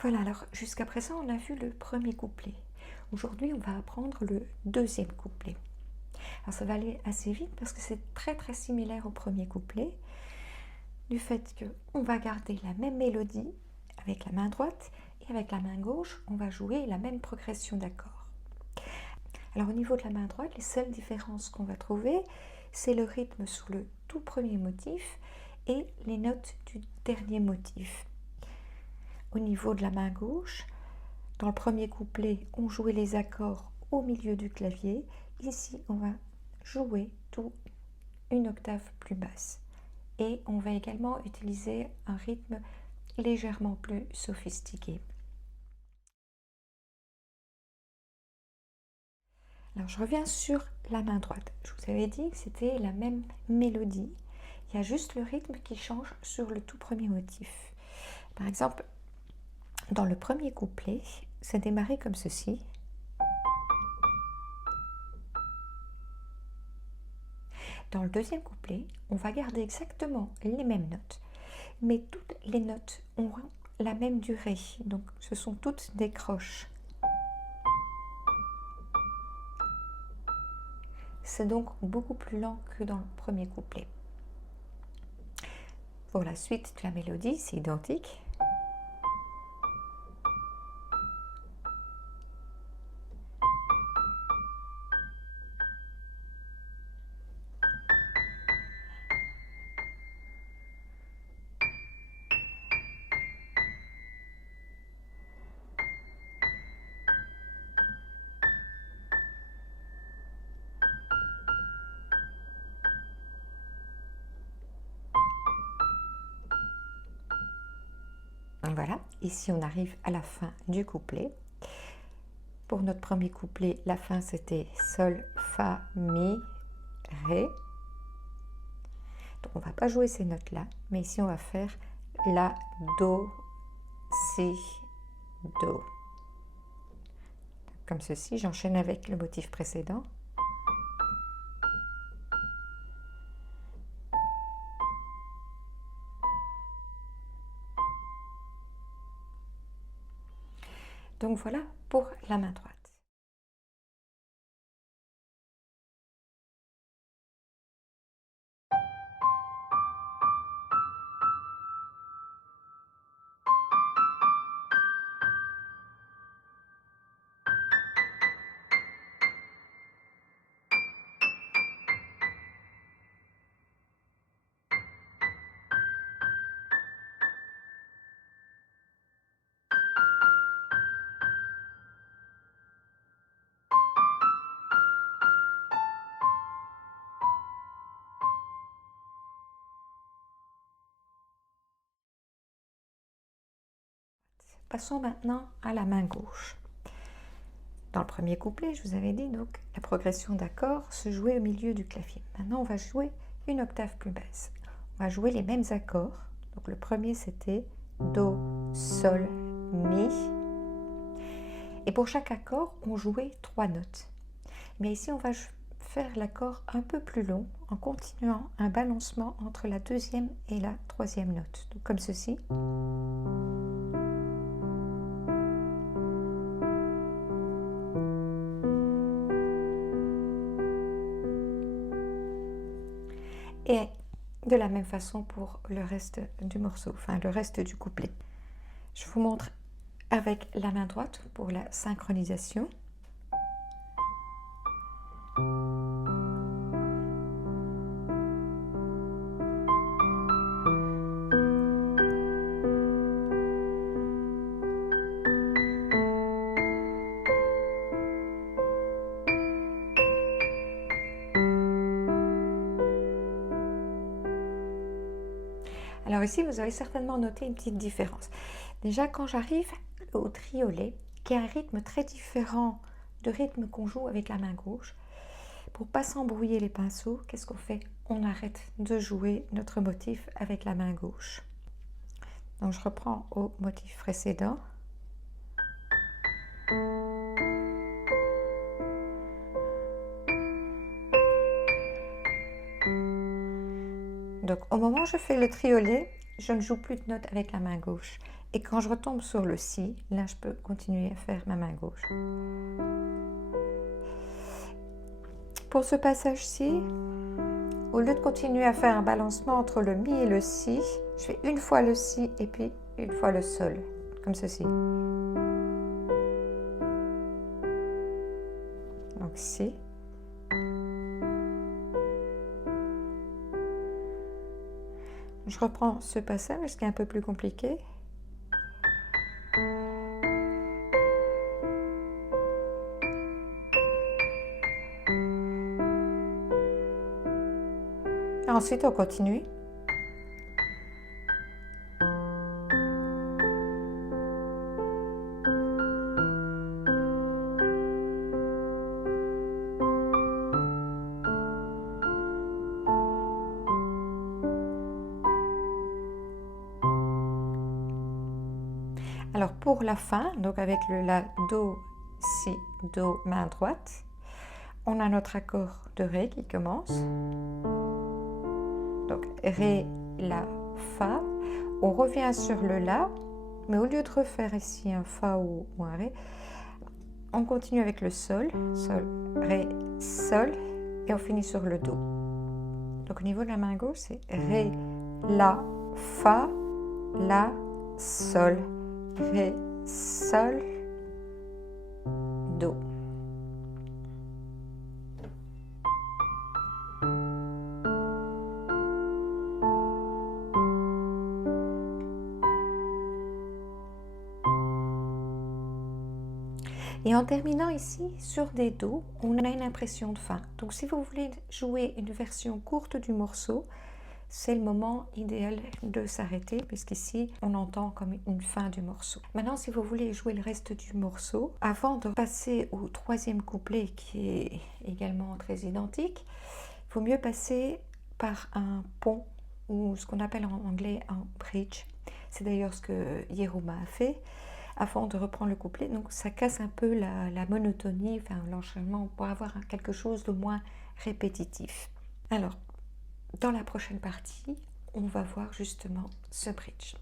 Voilà, alors jusqu'à présent, on a vu le premier couplet. Aujourd'hui, on va apprendre le deuxième couplet. Alors ça va aller assez vite parce que c'est très similaire au premier couplet, du fait qu'on va garder la même mélodie avec la main droite et avec la main gauche, on va jouer la même progression d'accords. Alors au niveau de la main droite, les seules différences qu'on va trouver, c'est le rythme sur le tout premier motif et les notes du dernier motif. Au niveau de la main gauche, dans le premier couplet, on jouait les accords au milieu du clavier. Ici, on va jouer tout une octave plus basse. Et on va également utiliser un rythme légèrement plus sophistiqué. Alors, je reviens sur la main droite. Je vous avais dit que c'était la même mélodie. Il y a juste le rythme qui change sur le tout premier motif. Par exemple, dans le premier couplet, ça démarrait comme ceci. Dans le deuxième couplet, on va garder exactement les mêmes notes, mais toutes les notes auront la même durée, donc ce sont toutes des croches. C'est donc beaucoup plus lent que dans le premier couplet. Pour la suite de la mélodie, c'est identique. Voilà, ici on arrive à la fin du couplet. Pour notre premier couplet, la fin c'était Sol, Fa, Mi, Ré. Donc on ne va pas jouer ces notes-là, mais ici on va faire La, Do, Si, Do. Comme ceci, j'enchaîne avec le motif précédent. Donc voilà pour la main droite. Passons maintenant à la main gauche. Dans le premier couplet, je vous avais dit, donc la progression d'accords se jouait au milieu du clavier. Maintenant, on va jouer une octave plus basse. On va jouer les mêmes accords. Donc le premier, c'était Do, Sol, Mi. Et pour chaque accord, on jouait 3 notes. Mais ici, on va faire l'accord un peu plus long en continuant un balancement entre la deuxième et la troisième note. Donc comme ceci. Et de la même façon pour le reste du morceau, enfin le reste du couplet. Je vous montre avec la main droite pour la synchronisation. Alors ici, vous avez certainement noté une petite différence. Déjà, quand j'arrive au triolet, qui a un rythme très différent du rythme qu'on joue avec la main gauche, pour ne pas s'embrouiller les pinceaux, qu'est-ce qu'on fait? On arrête de jouer notre motif avec la main gauche. Donc je reprends au motif précédent. Donc au moment où je fais le triolet, je ne joue plus de notes avec la main gauche. Et quand je retombe sur le si, là je peux continuer à faire ma main gauche. Pour ce passage-ci, au lieu de continuer à faire un balancement entre le mi et le si, je fais une fois le si et puis une fois le sol, comme ceci. Donc si. Je reprends ce passage, ce qui est un peu plus compliqué. Ensuite, on continue. Alors pour la fin, donc avec le la, do, si, do, main droite, on a notre accord de ré qui commence. Donc ré, la, fa. On revient sur le la, mais au lieu de refaire ici un fa ou un ré, on continue avec le sol, sol, ré, sol, et on finit sur le do. Donc au niveau de la main gauche, c'est ré, la, fa, la, sol, ré, sol, do. Et en terminant ici sur des dos, on a une impression de fin. Donc si vous voulez jouer une version courte du morceau, c'est le moment idéal de s'arrêter, puisqu'ici on entend comme une fin du morceau. Maintenant, si vous voulez jouer le reste du morceau, avant de passer au troisième couplet qui est également très identique, il faut mieux passer par un pont, ou ce qu'on appelle en anglais un bridge. C'est d'ailleurs ce que Yeruma a fait avant de reprendre le couplet. Donc ça casse un peu la monotonie, enfin l'enchaînement, pour avoir quelque chose de moins répétitif. Alors, dans la prochaine partie, on va voir justement ce bridge.